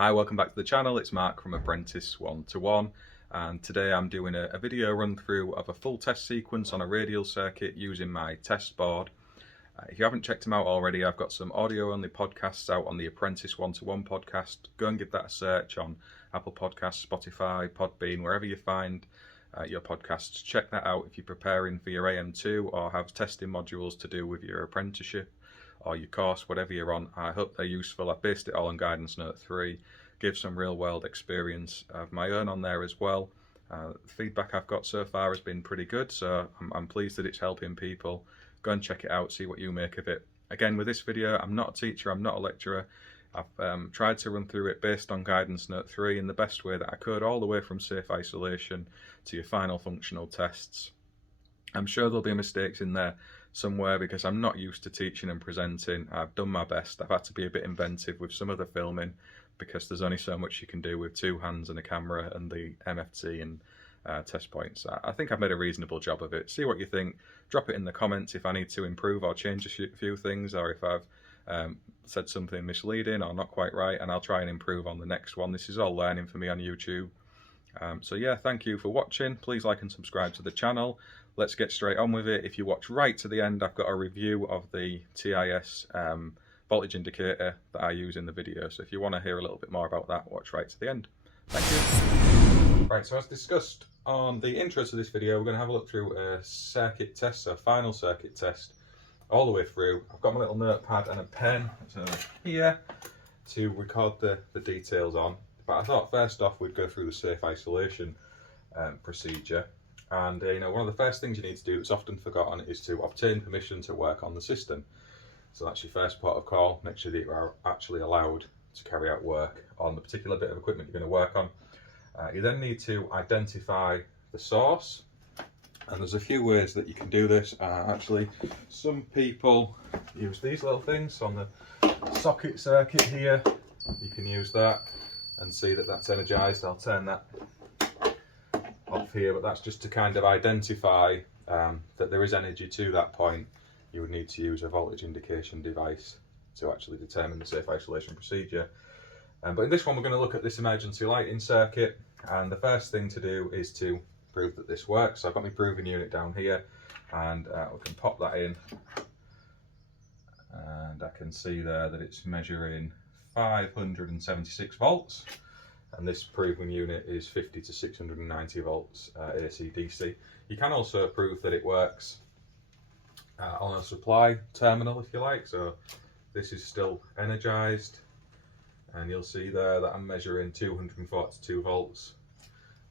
Hi, welcome back to the channel. It's Mark from Apprentice 1-to-1, and today I'm doing a video run through of a full test sequence on a radial circuit using my test board. If you haven't checked them out already, I've got some audio only podcasts out on the Apprentice 1-to-1 podcast. Go and give that a search on Apple Podcasts, Spotify, Podbean, wherever you find your podcasts. Check that out if you're preparing for your AM2 or have testing modules to do with your apprenticeship or your course, whatever you're on. I hope they're useful. I've based it all on Guidance Note 3, give some real world experience of my own on there as well. The feedback I've got so far has been pretty good, so I'm pleased that it's helping people. Go and check it out, see what you make of it. Again, with this video, I'm not a teacher, I'm not a lecturer. I've tried to run through it based on Guidance Note 3 in the best way that I could, all the way from safe isolation to your final functional tests. I'm sure there'll be mistakes in there somewhere because I'm not used to teaching and presenting. I've done my best. I've had to be a bit inventive with some of the filming because there's only so much you can do with two hands and a camera and the MFT and test points. I think I've made a reasonable job of it. See what you think. Drop it in the comments if I need to improve or change a few things, or if I've said something misleading or not quite right, and I'll try and improve on the next one. This is all learning for me on YouTube. So yeah, thank you for watching. Please like and subscribe to the channel. Let's get straight on with it. If you watch right to the end, I've got a review of the TIS voltage indicator that I use in the video. So if you want to hear a little bit more about that, watch right to the end. Thank you. Right, so as discussed on the intro to this video, we're going to have a look through a circuit test, so a final circuit test, all the way through. I've got my little notepad and a pen here to record the details on. But I thought first off we'd go through the safe isolation procedure. And one of the first things you need to do that's often forgotten is to obtain permission to work on the system. So that's your first port of call. Make sure that you are actually allowed to carry out work on the particular bit of equipment you're going to work on. You then need to identify the source, and there's a few ways that you can do this. Actually, some people use these little things on the socket circuit here. You can use that and see that that's energized. I'll turn that off here, but that's just to kind of identify that there is energy to that point. You would need to use a voltage indication device to actually determine the safe isolation procedure. But in this one, we're going to look at this emergency lighting circuit, and the first thing to do is to prove that this works. So I've got my proving unit down here, and we can pop that in, and I can see there that it's measuring 576 volts. And this proving unit is 50 to 690 volts AC DC. You can also prove that it works on a supply terminal if you like. So this is still energized, and you'll see there that I'm measuring 242 volts.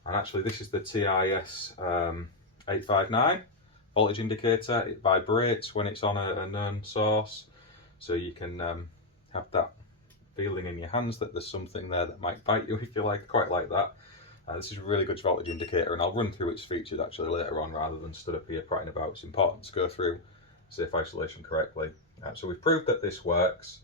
And actually this is the TIS 859 voltage indicator. It vibrates when it's on a known source, so you can have that feeling in your hands that there's something there that might bite you if you like. Quite like that. This is a really good voltage indicator, and I'll run through its features actually later on rather than stood up here prattling about. It's important to go through safe isolation correctly. So we've proved that this works,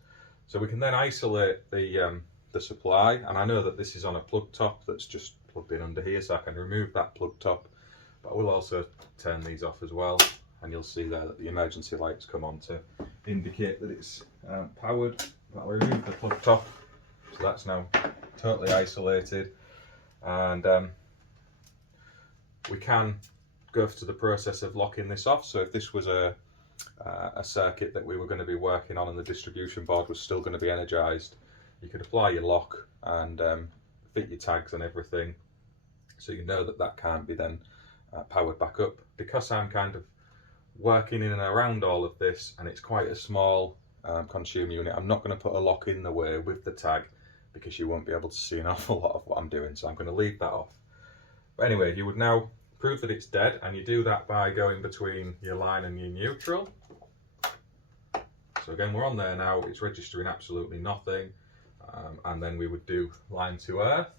so we can then isolate the supply, and I know that this is on a plug top that's just plugged in under here, so I can remove that plug top, but I will also turn these off as well, and you'll see there that the emergency lights come on to indicate that it's powered. I'll remove the plug top, so that's now totally isolated, and we can go through the process of locking this off. So if this was a circuit that we were going to be working on and the distribution board was still going to be energized, you could apply your lock and fit your tags and everything, so you know that that can't be then powered back up. Because I'm kind of working in and around all of this, and it's quite a small consume unit, I'm not going to put a lock in the way with the tag because you won't be able to see an awful lot of what I'm doing, so I'm going to leave that off. But anyway, you would now prove that it's dead, and you do that by going between your line and your neutral. So again, we're on there now, it's registering absolutely nothing, and then we would do line to earth,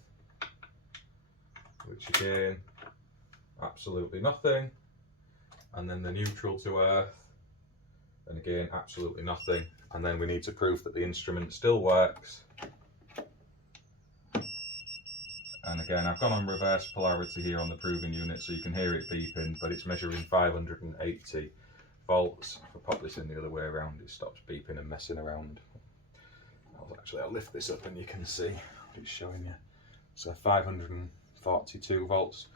which again, absolutely nothing, and then the neutral to earth, and again absolutely nothing. And then we need to prove that the instrument still works, and again I've gone on reverse polarity here on the proving unit so you can hear it beeping, but it's measuring 580 volts. If I pop this in the other way around, it stops beeping and messing around. I'll lift this up and you can see it's showing you. So 542 volts.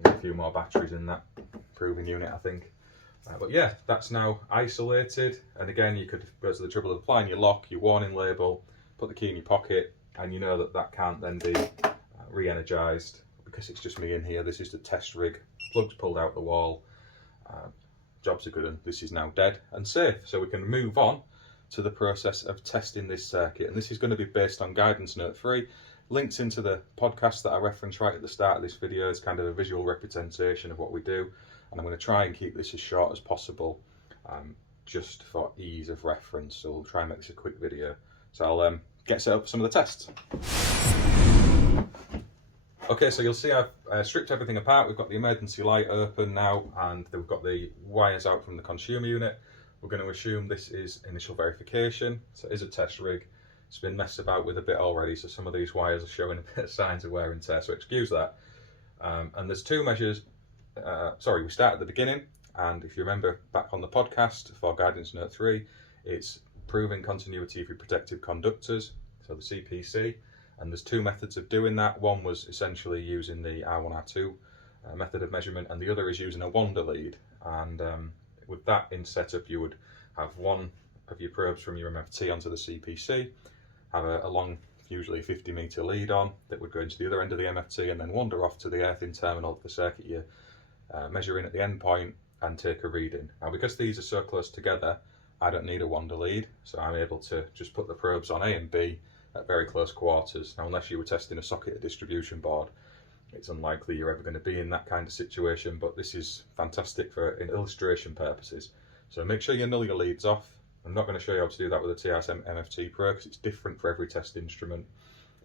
There's a few more batteries in that proving unit, I think. But yeah, that's now isolated. And again, you could go to the trouble of applying your lock, your warning label, put the key in your pocket, and you know that that can't then be re-energized because it's just me in here. This is the test rig. Plugs pulled out the wall. Jobs are good, and this is now dead and safe. So we can move on to the process of testing this circuit. And this is going to be based on guidance note 3. Links into the podcast that I referenced right at the start of this video is kind of a visual representation of what we do. And I'm going to try and keep this as short as possible, just for ease of reference. So we'll try and make this a quick video. So I'll get set up for some of the tests. Okay, so you'll see I've stripped everything apart. We've got the emergency light open now, and we've got the wires out from the consumer unit. We're going to assume this is initial verification. So it is a test rig. It's been messed about with a bit already, so some of these wires are showing a bit of signs of wear and tear, so excuse that. And there's two measures. We start at the beginning, and if you remember back on the podcast for guidance note 3, it's proving continuity of your protective conductors, so the CPC. And there's two methods of doing that. One was essentially using the R1, R2 method of measurement, and the other is using a wander lead. And with that in setup, you would have one of your probes from your MFT onto the CPC, have a long, usually 50-meter lead on that would go into the other end of the MFT and then wander off to the earth-in terminal of the circuit you're measuring at the end point and take a reading. Now, because these are so close together, I don't need a wander lead, so I'm able to just put the probes on A and B at very close quarters. Now, unless you were testing a socket or distribution board, it's unlikely you're ever going to be in that kind of situation, but this is fantastic for illustration purposes. So make sure you null your leads off. I'm not going to show you how to do that with a TRS MFT Pro because it's different for every test instrument,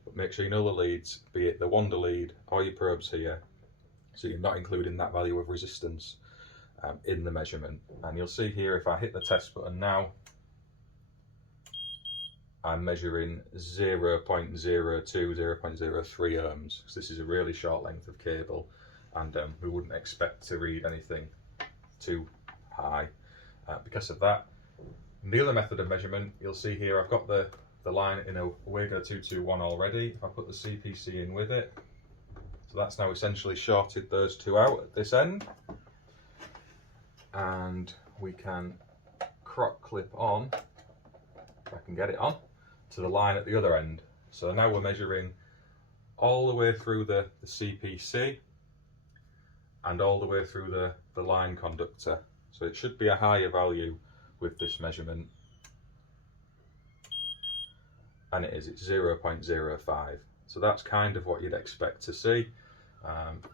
but make sure you null the leads, be it the wander lead or your probes here, so you're not including that value of resistance in the measurement. And you'll see here, if I hit the test button now, I'm measuring 0.02, 0.03 ohms. So this is a really short length of cable, and we wouldn't expect to read anything too high because of that. And the other method of measurement, you'll see here, I've got the line in a Wago 221 already. If I put the CPC in with it, so that's now essentially shorted those two out at this end. And we can crock clip on, if I can get it on, to the line at the other end. So now we're measuring all the way through the CPC and all the way through the line conductor. So it should be a higher value with this measurement. And it is, it's 0.05. So that's kind of what you'd expect to see.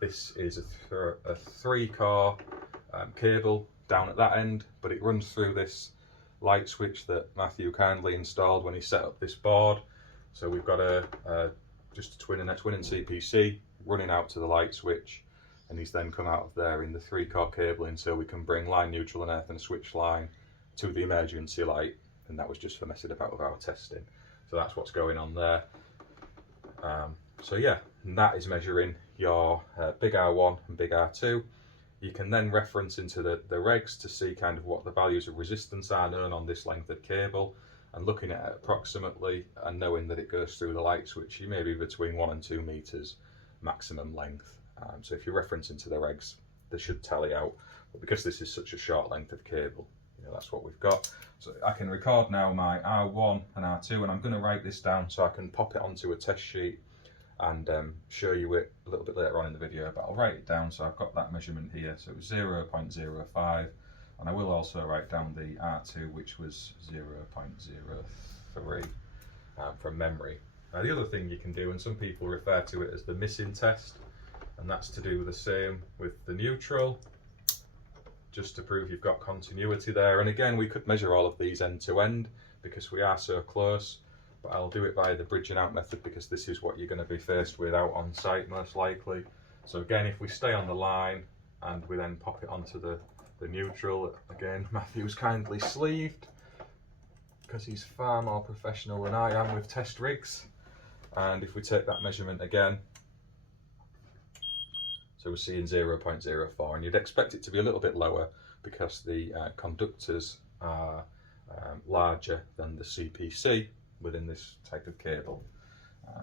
This is a 3-core cable down at that end, but it runs through this light switch that Matthew kindly installed when he set up this board. So we've got just a twin and CPC running out to the light switch, and he's then come out of there in the 3-core cabling so we can bring line, neutral and earth and a switch line to the emergency light, and that was just for messing about with our testing. So that's what's going on there. So yeah, and that is measuring your big R1 and big R2. You can then reference into the regs to see kind of what the values of resistance are known on this length of cable, and looking at it approximately and knowing that it goes through the light switch, you may be between 1 and 2 meters maximum length. So if you reference into the regs, they should tally out. But because this is such a short length of cable, that's what we've got. So I can record now my R1 and R2, and I'm going to write this down so I can pop it onto a test sheet and show you it a little bit later on in the video, but I'll write it down so I've got that measurement here. So it was 0.05, and I will also write down the R2, which was 0.03 from memory. Now the other thing you can do, and some people refer to it as the missing test, and that's to do the same with the neutral, just to prove you've got continuity there. And again, we could measure all of these end to end because we are so close, but I'll do it via the bridging out method because this is what you're going to be faced with out on site most likely. So again, if we stay on the line and we then pop it onto the neutral, again, Matthew's kindly sleeved because he's far more professional than I am with test rigs. And if we take that measurement again, so we're seeing 0.04, and you'd expect it to be a little bit lower because the conductors are larger than the CPC within this type of cable.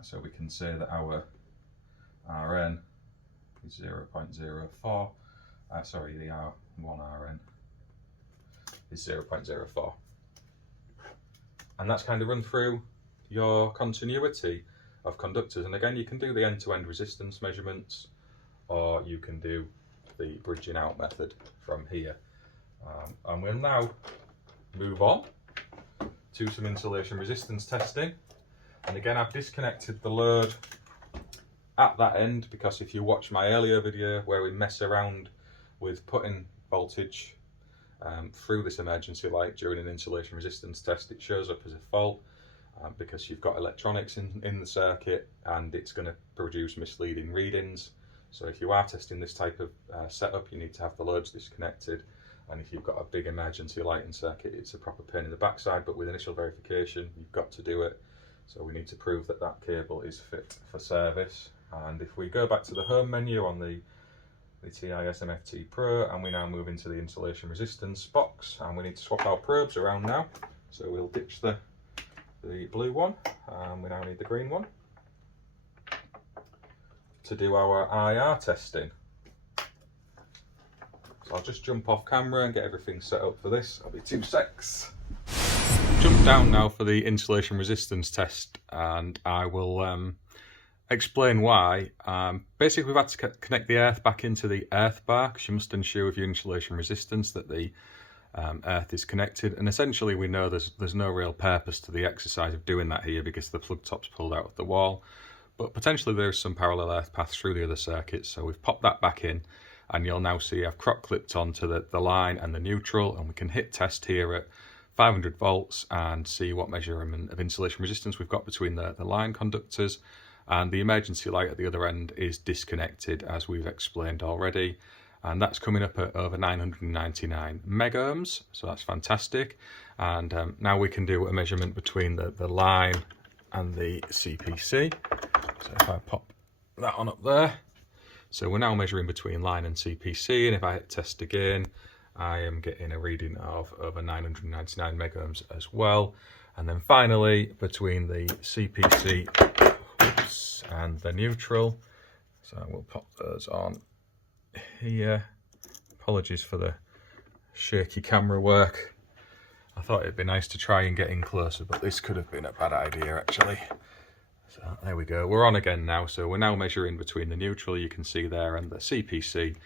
So we can say that our Rn is 0.04, sorry, the R1Rn is 0.04. And that's kind of run through your continuity of conductors. And again, you can do the end-to-end resistance measurements, or you can do the bridging out method from here. And we'll now move on to some insulation resistance testing. And again, I've disconnected the load at that end, because if you watch my earlier video where we mess around with putting voltage through this emergency light during an insulation resistance test, it shows up as a fault because you've got electronics in the circuit, and it's going to produce misleading readings. So if you are testing this type of setup, you need to have the loads disconnected. And if you've got a big emergency lighting circuit, it's a proper pain in the backside, but with initial verification, you've got to do it. So we need to prove that that cable is fit for service. And if we go back to the home menu on the TI SMFT Pro, and we now move into the insulation resistance box, and we need to swap our probes around now. So we'll ditch the blue one, and we now need the green one to do our IR testing. So I'll just jump off camera and get everything set up for this. I'll be 2 secs. Jump down now for the insulation resistance test, and I will explain why. Basically, we've had to connect the earth back into the earth bar, because you must ensure with your insulation resistance that the earth is connected. And essentially, we know there's no real purpose to the exercise of doing that here, because the plug top's pulled out of the wall. But potentially there's some parallel earth paths through the other circuits, so we've popped that back in, and you'll now see I've crop clipped onto the line and the neutral, and we can hit test here at 500 volts and see what measurement of insulation resistance we've got between the line conductors. And the emergency light at the other end is disconnected, as we've explained already, and that's coming up at over 999 mega ohms, so that's fantastic. And now we can do a measurement between the line and the CPC. So if I pop that on up there, so we're now measuring between line and CPC, and if I hit test again, I am getting a reading of over 999 mega ohms as well. And then finally, between the CPC and the neutral, so we'll pop those on here. Apologies for the shaky camera work. I thought it'd be nice to try and get in closer, but this could have been a bad idea actually. So there we go, we're on again now. So we're now measuring between the neutral, you can see there, and the CPC,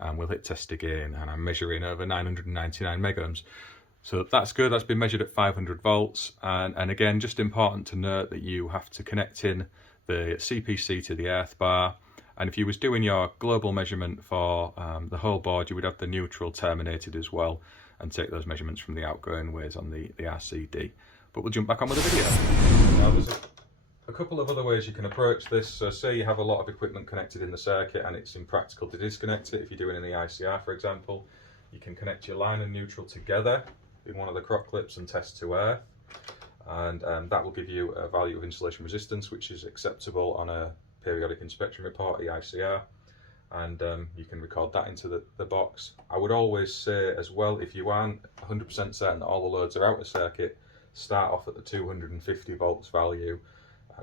and we'll hit test again, and I'm measuring over 999 mega ohms. So that's good, that's been measured at 500 volts. And again, just important to note that you have to connect in the CPC to the earth bar. And if you was doing your global measurement for the whole board, you would have the neutral terminated as well, and take those measurements from the outgoing ways on the RCD. But we'll jump back on with the video. Now there's a couple of other ways you can approach this. So say you have a lot of equipment connected in the circuit and it's impractical to disconnect it. If you're doing it in the ICR, for example, you can connect your line and neutral together in one of the crop clips and test to earth. And that will give you a value of insulation resistance, which is acceptable on a periodic inspection report, EICR. And you can record that into the box. I would always say as well, if you aren't 100% certain that all the loads are out of circuit, start off at the 250 volts value,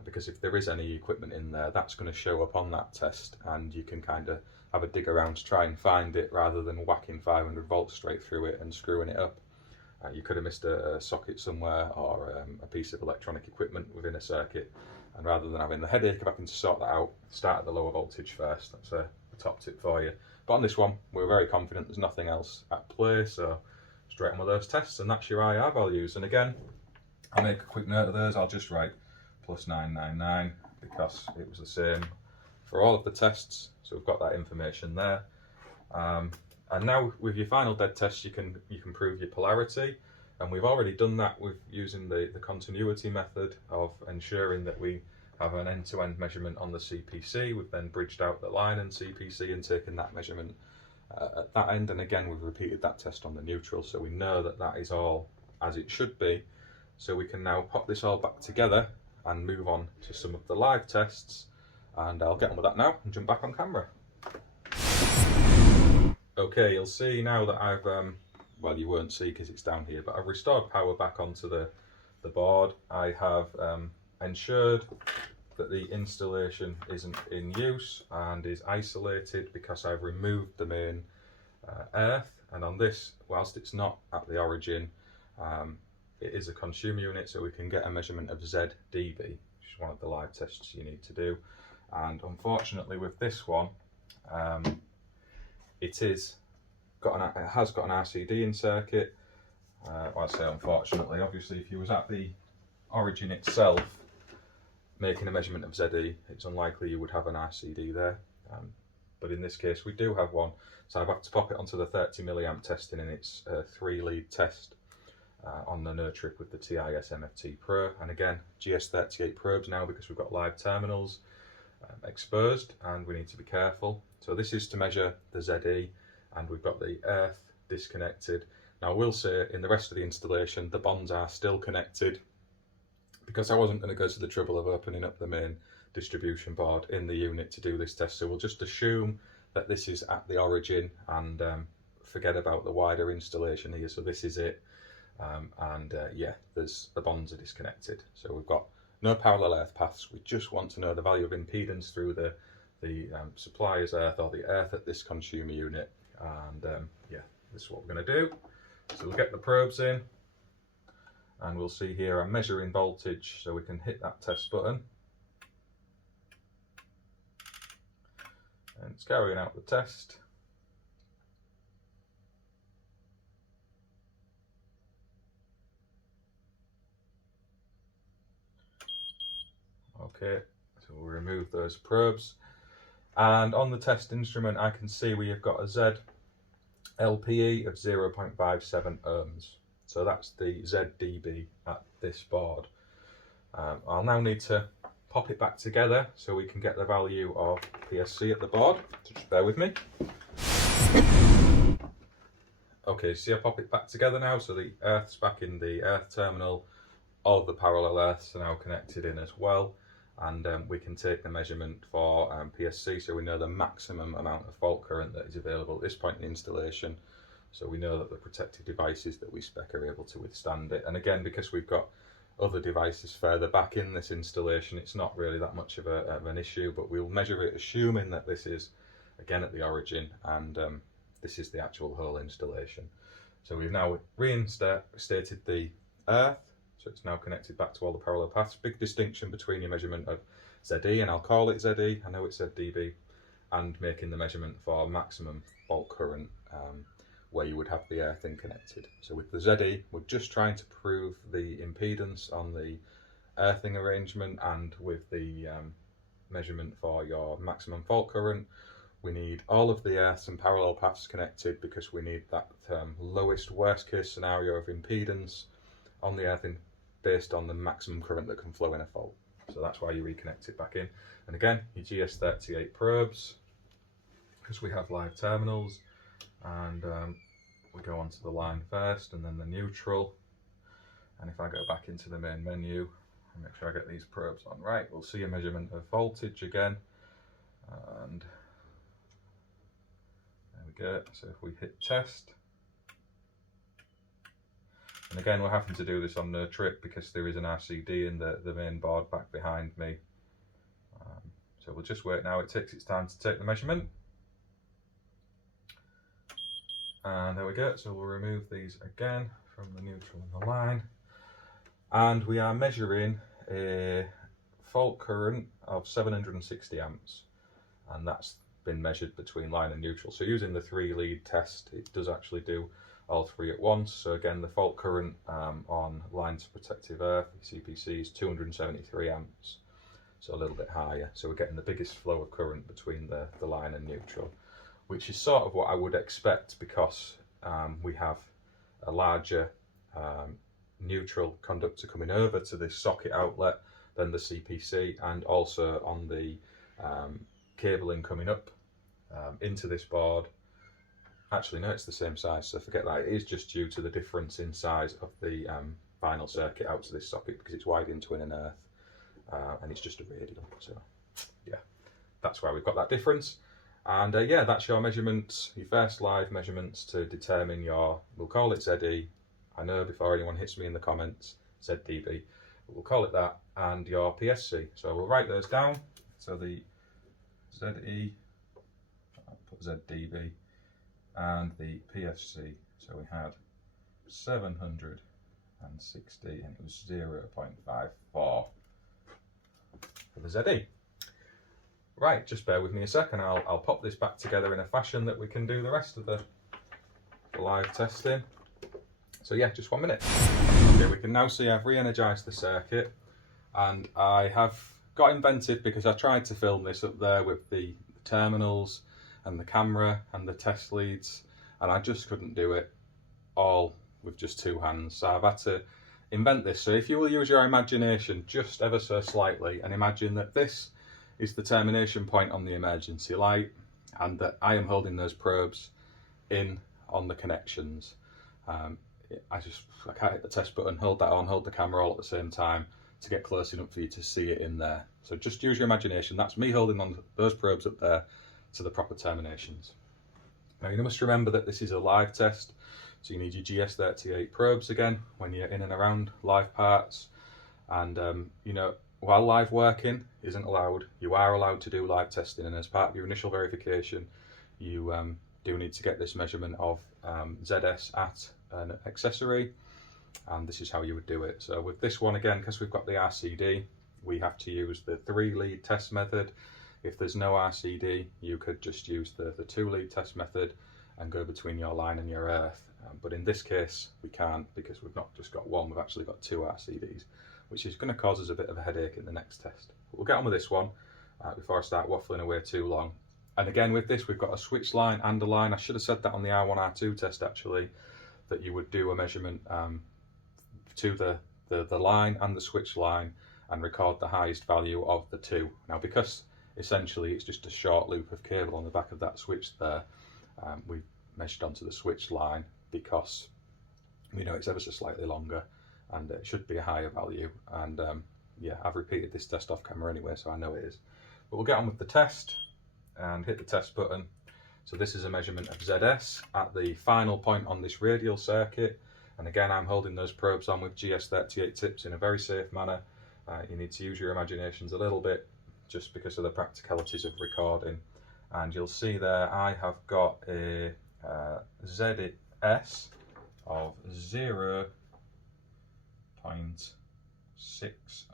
because if there is any equipment in there, that's going to show up on that test, and you can kind of have a dig around to try and find it, rather than whacking 500 volts straight through it and screwing it up. You could have missed a socket somewhere, or a piece of electronic equipment within a circuit, and rather than having the headache of having to sort that out, start at the lower voltage first. That's a top tip for you. But on this one, we're very confident there's nothing else at play, so straight on with those tests, and that's your IR values. And again, I'll make a quick note of those. I'll just write plus 999 because it was the same for all of the tests, so we've got that information there. And now with your final dead test, you can prove your polarity, and we've already done that with using the continuity method of ensuring that we have an end-to-end measurement on the CPC. We've then bridged out the line and CPC and taken that measurement at that end, and again we've repeated that test on the neutral, so we know that that is all as it should be. So we can now pop this all back together and move on to some of the live tests, and I'll get on with that now and jump back on camera. Okay, you'll see now that I've, well, you won't see because it's down here, but I've restored power back onto the board. I have ensured that the installation isn't in use and is isolated because I've removed the main earth, and on this, whilst it's not at the origin, it is a consumer unit, so we can get a measurement of ZdB, which is one of the live tests you need to do. And unfortunately with this one, it has got an RCD in circuit. Well, I say unfortunately, obviously if you was at the origin itself making a measurement of ZE, it's unlikely you would have an RCD there. But in this case we do have one, so I've had to pop it onto the 30 milliamp testing, and it's a 3-lead test on the no trip with the TIS MFT Pro. And again, GS38 probes now because we've got live terminals exposed and we need to be careful. So this is to measure the ZE, and we've got the earth disconnected. Now I will say in the rest of the installation the bonds are still connected, because I wasn't going to go to the trouble of opening up the main distribution board in the unit to do this test. So we'll just assume that this is at the origin and forget about the wider installation here. So this is it, yeah, the bonds are disconnected. So we've got no parallel earth paths. We just want to know the value of impedance through the supplier's earth, or the earth at this consumer unit. And yeah, this is what we're going to do. So we'll get the probes in, and we'll see here I'm measuring voltage, so we can hit that test button. And it's carrying out the test. Okay, so we'll remove those probes. And on the test instrument I can see we have got a Z LPE of 0.57 ohms. So that's the ZdB at this board. I'll now need to pop it back together so we can get the value of PSC at the board. So just bear with me. Okay, see I pop it back together now, so the earth's back in the earth terminal. All the parallel earths are now connected in as well. And we can take the measurement for PSC, so we know the maximum amount of fault current that is available at this point in the installation. So we know that the protected devices that we spec are able to withstand it. And again, because we've got other devices further back in this installation, it's not really that much of an issue, but we'll measure it assuming that this is again at the origin, and this is the actual whole installation. So we've now reinstated the earth, so it's now connected back to all the parallel paths. Big distinction between your measurement of ZE, and I'll call it ZE, I know it's ZdB, and making the measurement for maximum fault current, where you would have the earthing connected. So with the ZE, we're just trying to prove the impedance on the earthing arrangement, and with the measurement for your maximum fault current, we need all of the earths and parallel paths connected, because we need that lowest worst case scenario of impedance on the earthing based on the maximum current that can flow in a fault. So that's why you reconnect it back in. And again, your GS38 probes, because we have live terminals, and we go onto the line first and then the neutral. And if I go back into the main menu and make sure I get these probes on right, we'll see a measurement of voltage again. And there we go. So if we hit test, and again we're having to do this on no trip because there is an RCD in the main board back behind me. So we'll just wait now, it takes its time to take the measurement. And there we go, so we'll remove these again from the neutral and the line. And we are measuring a fault current of 760 amps. And that's been measured between line and neutral. So using the 3-lead test, it does actually do all three at once. So again, the fault current on line to protective earth, CPC, is 273 amps. So a little bit higher. So we're getting the biggest flow of current between the line and neutral, which is sort of what I would expect, because we have a larger neutral conductor coming over to this socket outlet than the CPC, and also on the cabling coming up into this board. Actually, no, it's the same size, so forget that. It is just due to the difference in size of the final circuit out to this socket, because it's widened to an earth, and it's just a radial. So yeah, that's why we've got that difference. And yeah, that's your measurements, your first live measurements to determine your, we'll call it ZE. I know before anyone hits me in the comments, ZdB. but we'll call it that, and your PSC. So we'll write those down. So the ZE, I'll put ZDB, and the PSC. So we had 760 and it was 0.54 for the ZE. Right, just bear with me a second. I'll pop this back together in a fashion that we can do the rest of the live testing. So yeah, just 1 minute. Okay, we can now see I've re-energized the circuit, and I have got inventive because I tried to film this up there with the terminals and the camera and the test leads, and I just couldn't do it all with just 2 hands. So I've had to invent this. So if you will use your imagination just ever so slightly and imagine that this is the termination point on the emergency light, and that I am holding those probes in on the connections. I can't hit the test button, hold that on, hold the camera all at the same time to get close enough for you to see it in there. So just use your imagination. That's me holding on those probes up there to the proper terminations. Now you must remember that this is a live test, so you need your GS38 probes again when you're in and around live parts. And you know, while live working isn't allowed, you are allowed to do live testing, and as part of your initial verification, you do need to get this measurement of ZS at an accessory, and this is how you would do it. So with this one again, because we've got the RCD, we have to use the 3-lead test method. If there's no RCD, you could just use the 2-lead test method and go between your line and your earth. But in this case, we can't, because we've not just got one, we've actually got 2 RCDs, which is going to cause us a bit of a headache in the next test. But we'll get on with this one before I start waffling away too long. And again, with this, we've got a switch line and a line. I should have said that on the R1, R2 test actually, that you would do a measurement to the line and the switch line and record the highest value of the 2. Now, because essentially it's just a short loop of cable on the back of that switch there, we've measured onto the switch line because we know it's ever so slightly longer and it should be a higher value. And yeah, I've repeated this test off camera anyway, so I know it is. But we'll get on with the test and hit the test button. So this is a measurement of ZS at the final point on this radial circuit. And again, I'm holding those probes on with GS38 tips in a very safe manner. You need to use your imaginations a little bit just because of the practicalities of recording. And you'll see there I have got a ZS of 0.6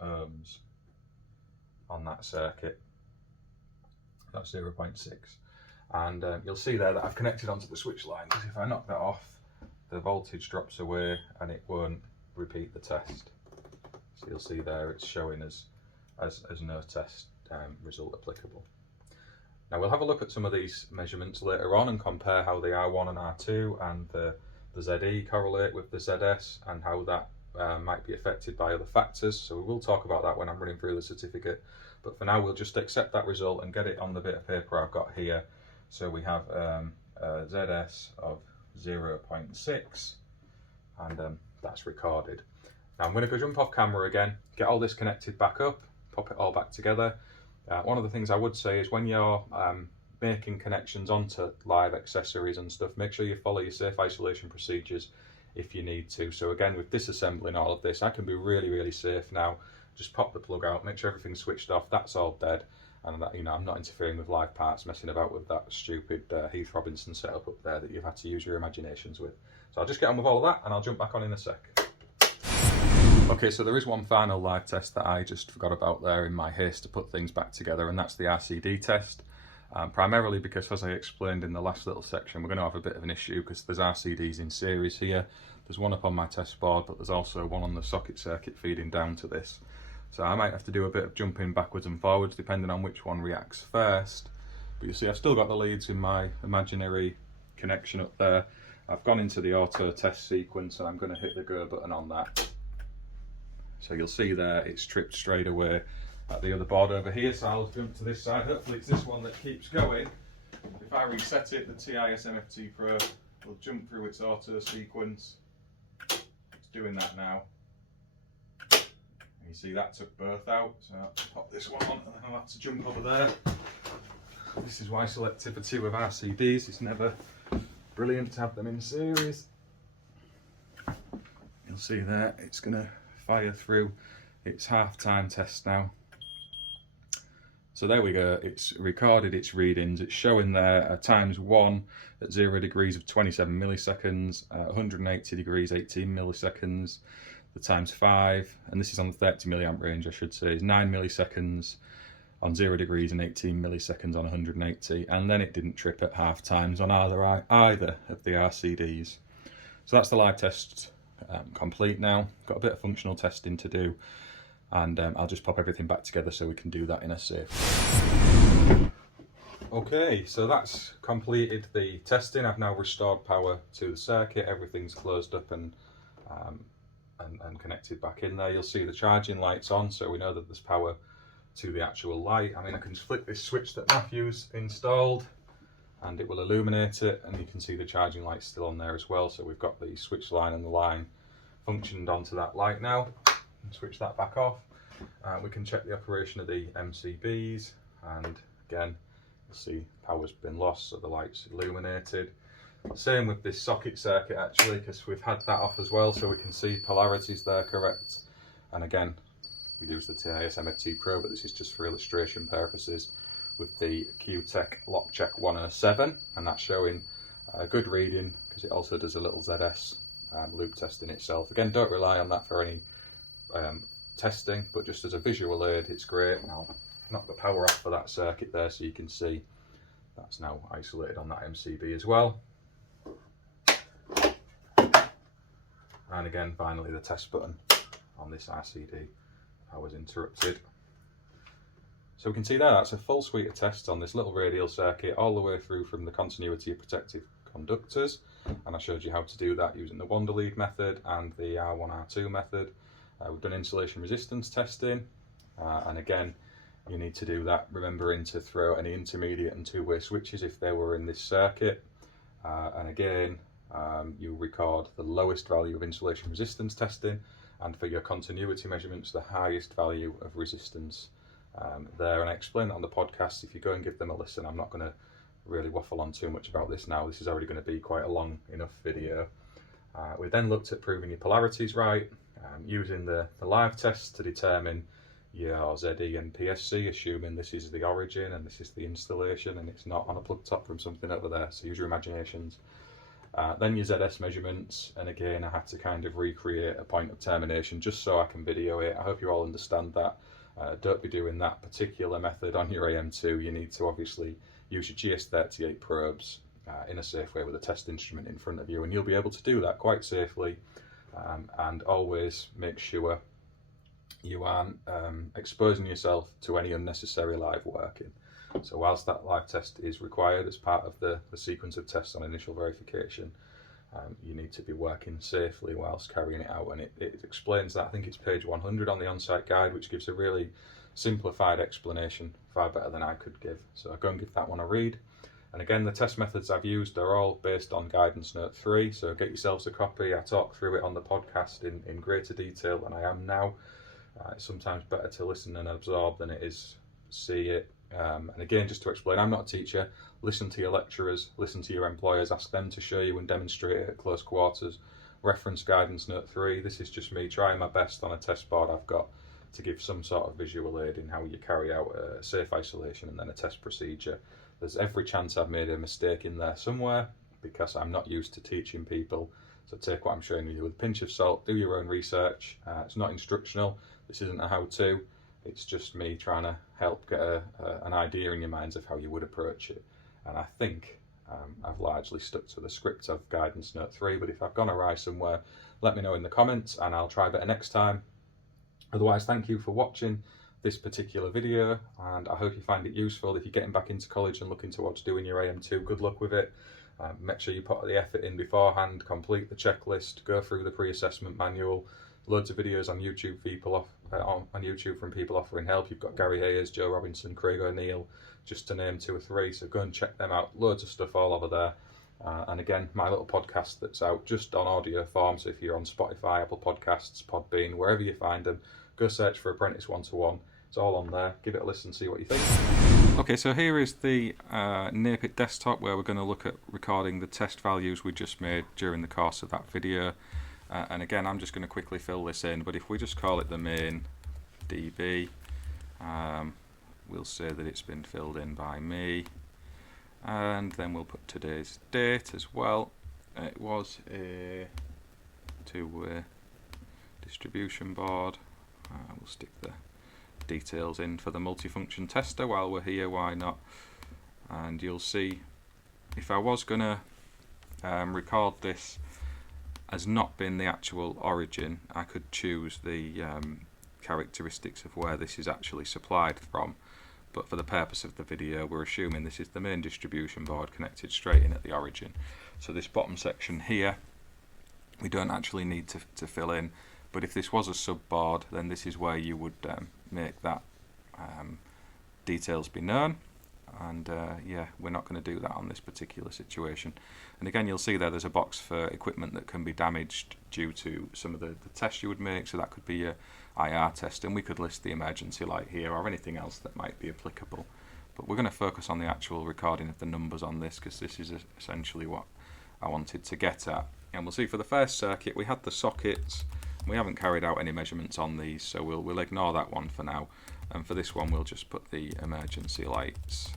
ohms on that circuit. That's 0.6. And you'll see there that I've connected onto the switch line, because if I knock that off, the voltage drops away and it won't repeat the test. So you'll see there it's showing as no test result applicable. Now we'll have a look at some of these measurements later on and compare how the R1 and R2 and the ZE correlate with the ZS, and how that might be affected by other factors. So we will talk about that when I'm running through the certificate. But for now, we'll just accept that result and get it on the bit of paper I've got here. So we have a ZS of 0.6, and that's recorded. Now I'm going to go jump off camera again, get all this connected back up, pop it all back together. One of the things I would say is when you're making connections onto live accessories and stuff, make sure you follow your safe isolation procedures if you need to. So again, with disassembling all of this, I can be really safe now. Just pop the plug out, make sure everything's switched off, that's all dead, and that, you know, I'm not interfering with live parts, messing about with that stupid Heath Robinson setup up there that you've had to use your imaginations with. So I'll just get on with all of that and I'll jump back on in a sec. Okay, so there is one final live test that I just forgot about there in my haste to put things back together, and that's the RCD test. Primarily because, as I explained in the last little section, we're going to have a bit of an issue because there's RCDs in series here. There's one up on my test board, but there's also one on the socket circuit feeding down to this. So I might have to do a bit of jumping backwards and forwards depending on which one reacts first. But you see, I've still got the leads in my imaginary connection up there. I've gone into the auto test sequence and I'm going to hit the go button on that. So you'll see there it's tripped straight away at the other board over here, so I'll jump to this side. Hopefully it's this one that keeps going. If I reset it, the TI-SMFT Pro will jump through its auto sequence. It's doing that now. You see that took both out, so I'll pop this one on and then I'll have to jump over there. This is why selectivity with RCDs is never brilliant to have them in series. You'll see there it's going to fire through It's half-time test now. So there we go, it's recorded its readings. It's showing there times 1 at 0 degrees of 27 milliseconds, 180 degrees 18 milliseconds, the times 5, and this is on the 30 milliamp range I should say, is 9 milliseconds on 0 degrees and 18 milliseconds on 180, and then it didn't trip at half times on either of the RCDs. So that's the live test complete now. Got a bit of functional testing to do, and I'll just pop everything back together so we can do that in a safe. Okay, so that's completed the testing. I've now restored power to the circuit. Everything's closed up and connected back in there. You'll see the charging light's on, so we know that there's power to the actual light. I mean, I can flick this switch that Matthew's installed and it will illuminate it, and you can see the charging light still on there as well. So we've got the switch line and the line functioned onto that light now. Switch that back off. We can check the operation of the MCBs, and again you'll see power's been lost, so the light's illuminated. Same with this socket circuit actually, because we've had that off as well, so we can see polarities there correct. And again, we use the TIS MFT Pro, but this is just for illustration purposes, with the Q-Tech Lock Check 107, and that's showing a good reading because it also does a little ZS loop test in itself. Again, don't rely on that for any testing, but just as a visual aid it's great. And I'll knock the power off for that circuit there so you can see that's now isolated on that MCB as well. And again, finally the test button on this RCD, power's interrupted. So we can see there, that's a full suite of tests on this little radial circuit all the way through from the continuity of protective conductors, and I showed you how to do that using the wander lead method and the R1, R2 method. We've done insulation resistance testing, and again you need to do that remembering to throw any intermediate and two-way switches if they were in this circuit, and again you record the lowest value of insulation resistance testing, and for your continuity measurements the highest value of resistance there. And I explained that on the podcast. If you go and give them a listen, I'm not going to really waffle on too much about this now. This is already going to be quite a long enough video. We then looked at proving your polarities right, using the live test to determine your ZE and PSC, assuming this is the origin and this is the installation and it's not on a plug top from something over there, so use your imaginations. Then your ZS measurements, and again I had to kind of recreate a point of termination just so I can video it. I hope you all understand that. Don't be doing that particular method on your AM2. You need to obviously use your GS38 probes in a safe way with a test instrument in front of you, and you'll be able to do that quite safely. And always make sure you aren't exposing yourself to any unnecessary live working. So whilst that live test is required as part of the sequence of tests on initial verification, you need to be working safely whilst carrying it out, and it explains that. I think it's page 100 on the on-site guide, which gives a really simplified explanation, far better than I could give. So go and give that one a read. And again, the test methods I've used are all based on guidance note 3, so get yourselves a copy. I talk through it on the podcast in greater detail than I am now. It's sometimes better to listen and absorb than it is see it. And again, just to explain, I'm not a teacher. Listen to your lecturers, listen to your employers, ask them to show you and demonstrate it at close quarters. Reference guidance note 3. This is just me trying my best on a test board I've got to give some sort of visual aid in how you carry out a safe isolation and then a test procedure. There's every chance I've made a mistake in there somewhere because I'm not used to teaching people. So take what I'm showing you with a pinch of salt, do your own research. It's not instructional, this isn't a how-to. It's just me trying to help get an idea in your minds of how you would approach it. And I think I've largely stuck to the script of guidance note 3, but if I've gone awry somewhere, let me know in the comments and I'll try better next time. Otherwise, thank you for watching this particular video, and I hope you find it useful. If you're getting back into college and looking towards doing your AM2, good luck with it. Make sure you put the effort in beforehand, complete the checklist, go through the pre-assessment manual. Loads of videos on YouTube, on YouTube from people offering help. You've got Gary Hayes, Joe Robinson, Craig O'Neill, just to name 2 or 3. So go and check them out. Loads of stuff all over there. And again, my little podcast that's out just on audio form. So if you're on Spotify, Apple Podcasts, Podbean, wherever you find them, go search for Apprentice 1-to-1. It's all on there. Give it a listen, see what you think. Okay, so here is the NAPIT desktop where we're going to look at recording the test values we just made during the course of that video. And again, I'm just going to quickly fill this in, but if we just call it the main dB. We'll say that it's been filled in by me, and then we'll put today's date as well. It was a two-way distribution board. We'll stick the details in for the multifunction tester while we're here, why not? And you'll see, if I was going to record this as not being the actual origin, I could choose the characteristics of where this is actually supplied from, but for the purpose of the video we're assuming this is the main distribution board connected straight in at the origin. So this bottom section here we don't actually need to fill in, but if this was a sub board, then this is where you would make that details be known. And yeah, we're not going to do that on this particular situation. And again, you'll see there's a box for equipment that can be damaged due to some of the tests you would make. So that could be your IR test, and we could list the emergency light here or anything else that might be applicable. But we're going to focus on the actual recording of the numbers on this, because this is essentially what I wanted to get at. And we'll see for the first circuit we had the sockets. We haven't carried out any measurements on these, so we'll ignore that one for now. And for this one we'll just put the emergency lights.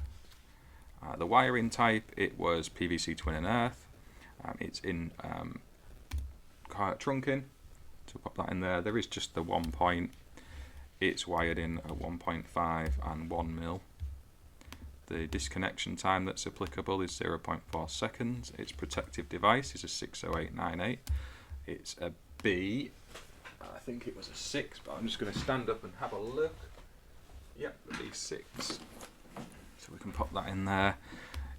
The wiring type, it was PVC twin and earth. It's in trunking. So pop that in there. There is just the 1 point. It's wired in at 1.5 and 1 mil. The disconnection time that's applicable is 0.4 seconds. Its protective device is a 60898. It's a B. I think it was a 6, but I'm just going to stand up and have a look. Yep, the B6. So we can pop that in there.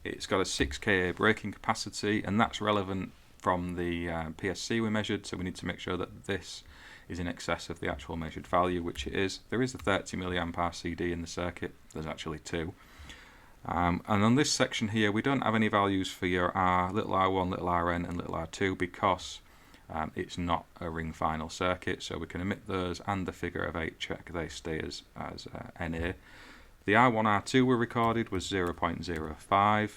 It's got a 6 kA braking capacity, and that's relevant from the PSC we measured, so we need to make sure that this is in excess of the actual measured value, which it is. There is a 30 milliamp hour CD in the circuit. There's actually 2. And on this section here we don't have any values for your R, little r1, little rn and little r2, because it's not a ring final circuit, so we can omit those, and the figure of 8 check, they stay as NA. The R1, R2 we recorded was 0.05.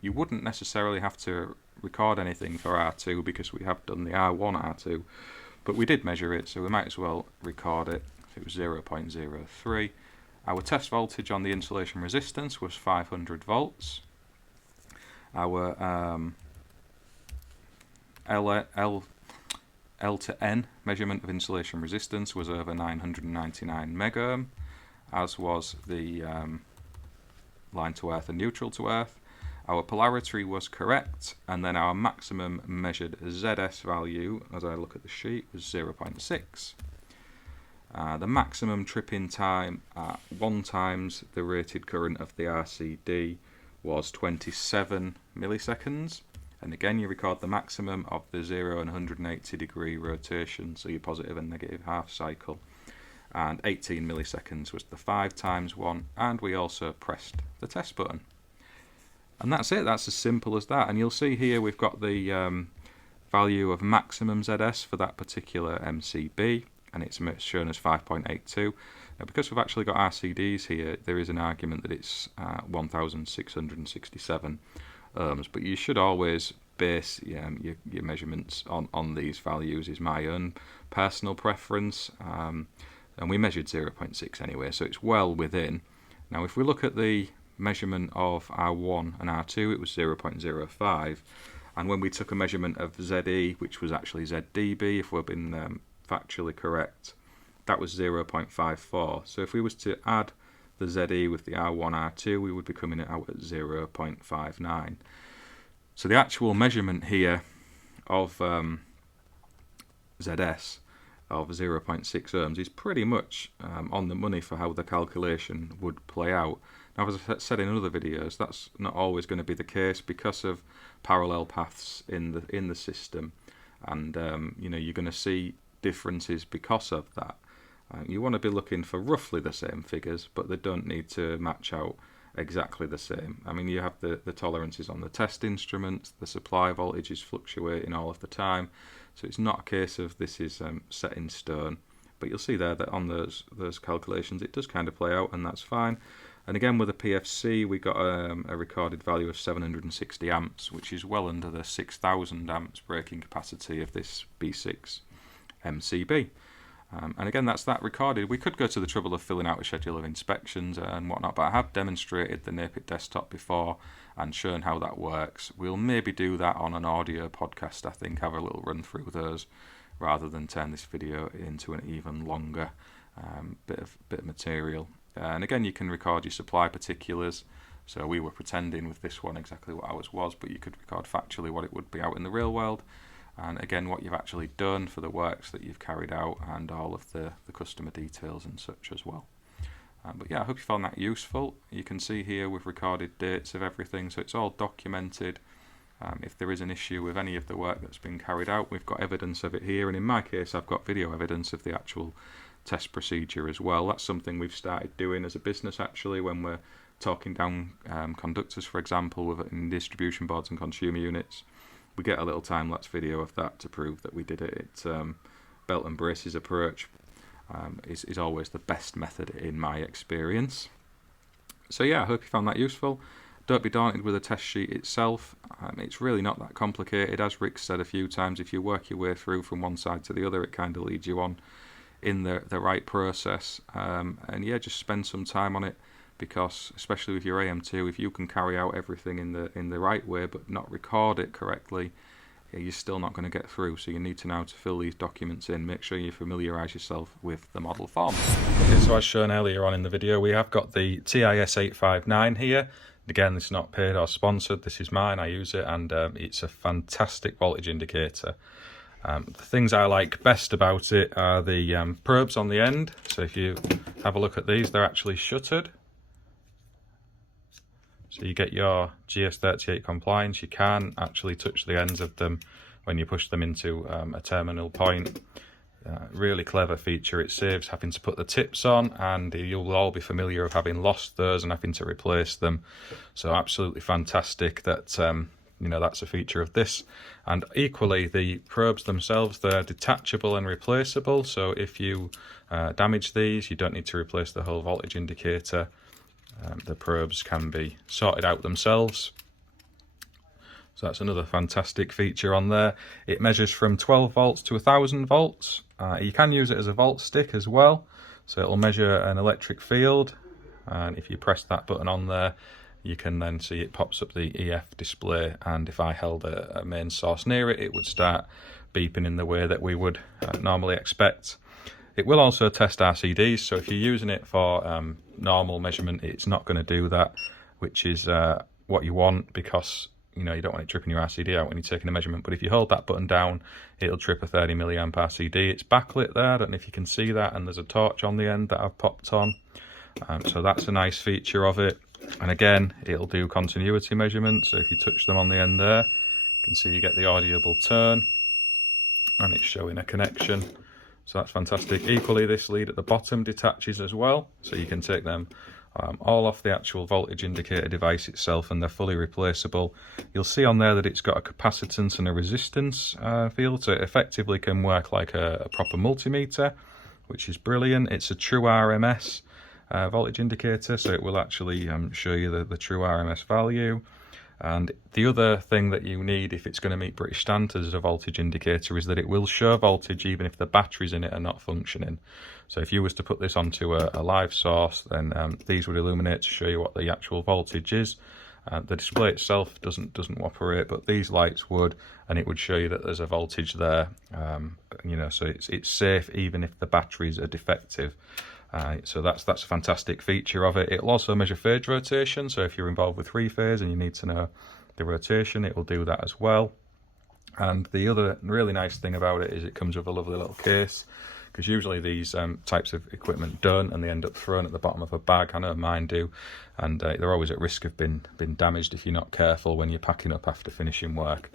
You wouldn't necessarily have to record anything for R2 because we have done the R1, R2, but we did measure it, so we might as well record it. It was 0.03. Our test voltage on the insulation resistance was 500 volts. Our L to N measurement of insulation resistance was over 999 megohm, as was the line to earth and neutral to earth. Our polarity was correct, and then our maximum measured ZS value, as I look at the sheet, was 0.6. The maximum trip-in time at 1 times the rated current of the RCD was 27 milliseconds. And again, you record the maximum of the 0 and 180 degree rotation, so your positive and negative half cycle. And 18 milliseconds was the 5 times one, and we also pressed the test button. And that's it, that's as simple as that. And you'll see here we've got the value of maximum ZS for that particular MCB, and it's shown as 5.82. Now, because we've actually got RCDs here, there is an argument that it's 1,667 ohms, but you should always base your measurements on these values, is my own personal preference. And we measured 0.6 anyway, so it's well within. Now if we look at the measurement of R1 and R2, it was 0.05, and when we took a measurement of ZE, which was actually ZdB, if we've been factually correct, that was 0.54. So if we was to add the ZE with the R1, R2, we would be coming out at 0.59. So the actual measurement here of ZS of 0.6 ohms is pretty much on the money for how the calculation would play out. Now, as I said in other videos, that's not always going to be the case because of parallel paths in the system, and you know, you're going to see differences because of that. You want to be looking for roughly the same figures, but they don't need to match out exactly the same. I mean, you have the tolerances on the test instruments, the supply voltage is fluctuating all of the time, so it's not a case of this is set in stone. But you'll see there that on those calculations it does kind of play out, and that's fine. And again, with the PFC we got a recorded value of 760 amps, which is well under the 6,000 amps braking capacity of this B6 MCB. And again, that's that recorded. We could go to the trouble of filling out a schedule of inspections and whatnot, but I have demonstrated the Napit desktop before and shown how that works. We'll maybe do that on an audio podcast, I think, have a little run through those rather than turn this video into an even longer bit of material. And again, you can record your supply particulars. So we were pretending with this one exactly what ours was, but you could record factually what it would be out in the real world. And again, what you've actually done for the works that you've carried out and all of the customer details and such as well. But yeah, I hope you found that useful. You can see here we've recorded dates of everything, so it's all documented. If there is an issue with any of the work that's been carried out, we've got evidence of it here, and in my case I've got video evidence of the actual test procedure as well. That's something we've started doing as a business actually when we're talking down conductors, for example, in distribution boards and consumer units. We get a little time-lapse video of that to prove that we did it. Belt and braces approach is always the best method in my experience. So yeah, I hope you found that useful. Don't be daunted with the test sheet itself. It's really not that complicated. As Rick said a few times, if you work your way through from one side to the other, it kind of leads you on in the right process. And yeah, just spend some time on it, because especially with your AM2, if you can carry out everything in the right way but not record it correctly, you're still not going to get through. So you need to know to fill these documents in. Make sure you familiarise yourself with the model form. Okay, so as shown earlier on in the video, we have got the TIS 859 here. Again, this is not paid or sponsored. This is mine. I use it, and it's a fantastic voltage indicator. The things I like best about it are the probes on the end. So if you have a look at these, they're actually shuttered. So you get your GS38 compliance. You can actually touch the ends of them when you push them into a terminal point. Really clever feature. It saves having to put the tips on, and you'll all be familiar with having lost those and having to replace them. So absolutely fantastic that that's a feature of this. And equally, the probes themselves, they're detachable and replaceable. So if you damage these, you don't need to replace the whole voltage indicator. The probes can be sorted out themselves. So that's another fantastic feature on there. It measures from 12 volts to 1000 volts. You can use it as a volt stick as well. So it'll measure an electric field. And if you press that button on there, you can then see it pops up the EF display. And if I held a main source near it, it would start beeping in the way that we would normally expect. It will also test RCDs, so if you're using it for normal measurement, it's not going to do that, which is what you want, because you don't want it tripping your RCD out when you're taking a measurement. But if you hold that button down, it'll trip a 30 milliamp RCD. It's backlit there, I don't know if you can see that, and there's a torch on the end that I've popped on. So that's a nice feature of it. And again, it'll do continuity measurements, so if you touch them on the end there, you can see you get the audible turn, and it's showing a connection. So that's fantastic. Equally, this lead at the bottom detaches as well, so you can take them all off the actual voltage indicator device itself, and they're fully replaceable. You'll see on there that it's got a capacitance and a resistance field, so it effectively can work like a proper multimeter, which is brilliant. It's a true RMS voltage indicator, so it will actually show you the true RMS value. And the other thing that you need if it's going to meet British standards as a voltage indicator is that it will show voltage even if the batteries in it are not functioning. So if you was to put this onto a live source, then these would illuminate to show you what the actual voltage is. The display itself doesn't operate, but these lights would, and it would show you that there's a voltage there. So it's safe even if the batteries are defective. So that's a fantastic feature of it. It'll also measure phase rotation, so if you're involved with three-phase and you need to know the rotation, it will do that as well. And the other really nice thing about it is it comes with a lovely little case, because usually these types of equipment don't, and they end up thrown at the bottom of a bag. I know mine do, and they're always at risk of being damaged if you're not careful when you're packing up after finishing work.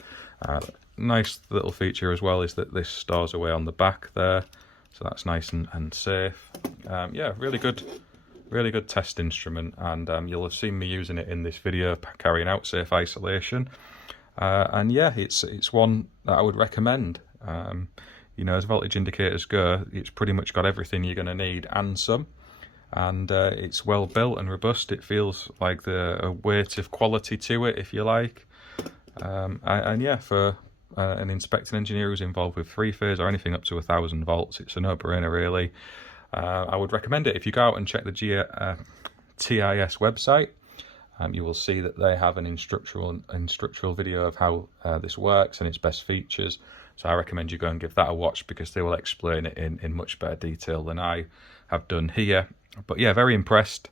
Nice little feature as well is that this stores away on the back there. So that's nice and safe. Yeah, really good test instrument, and you'll have seen me using it in this video, carrying out safe isolation. And yeah, it's one that I would recommend. As voltage indicators go, it's pretty much got everything you're going to need and some. And it's well built and robust. It feels like a weight of quality to it, if you like. And yeah, for an inspecting engineer who's involved with three-phase or anything up to 1,000 volts. It's a no-brainer, really. I would recommend it. If you go out and check the TIS website, you will see that they have an instructional video of how this works and its best features. So I recommend you go and give that a watch, because they will explain it in much better detail than I have done here. But yeah, very impressed,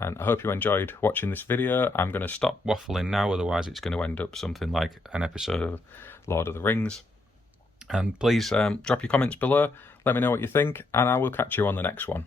and I hope you enjoyed watching this video. I'm going to stop waffling now, otherwise it's going to end up something like an episode of Lord of the Rings. And please drop your comments below, let me know what you think, and I will catch you on the next one.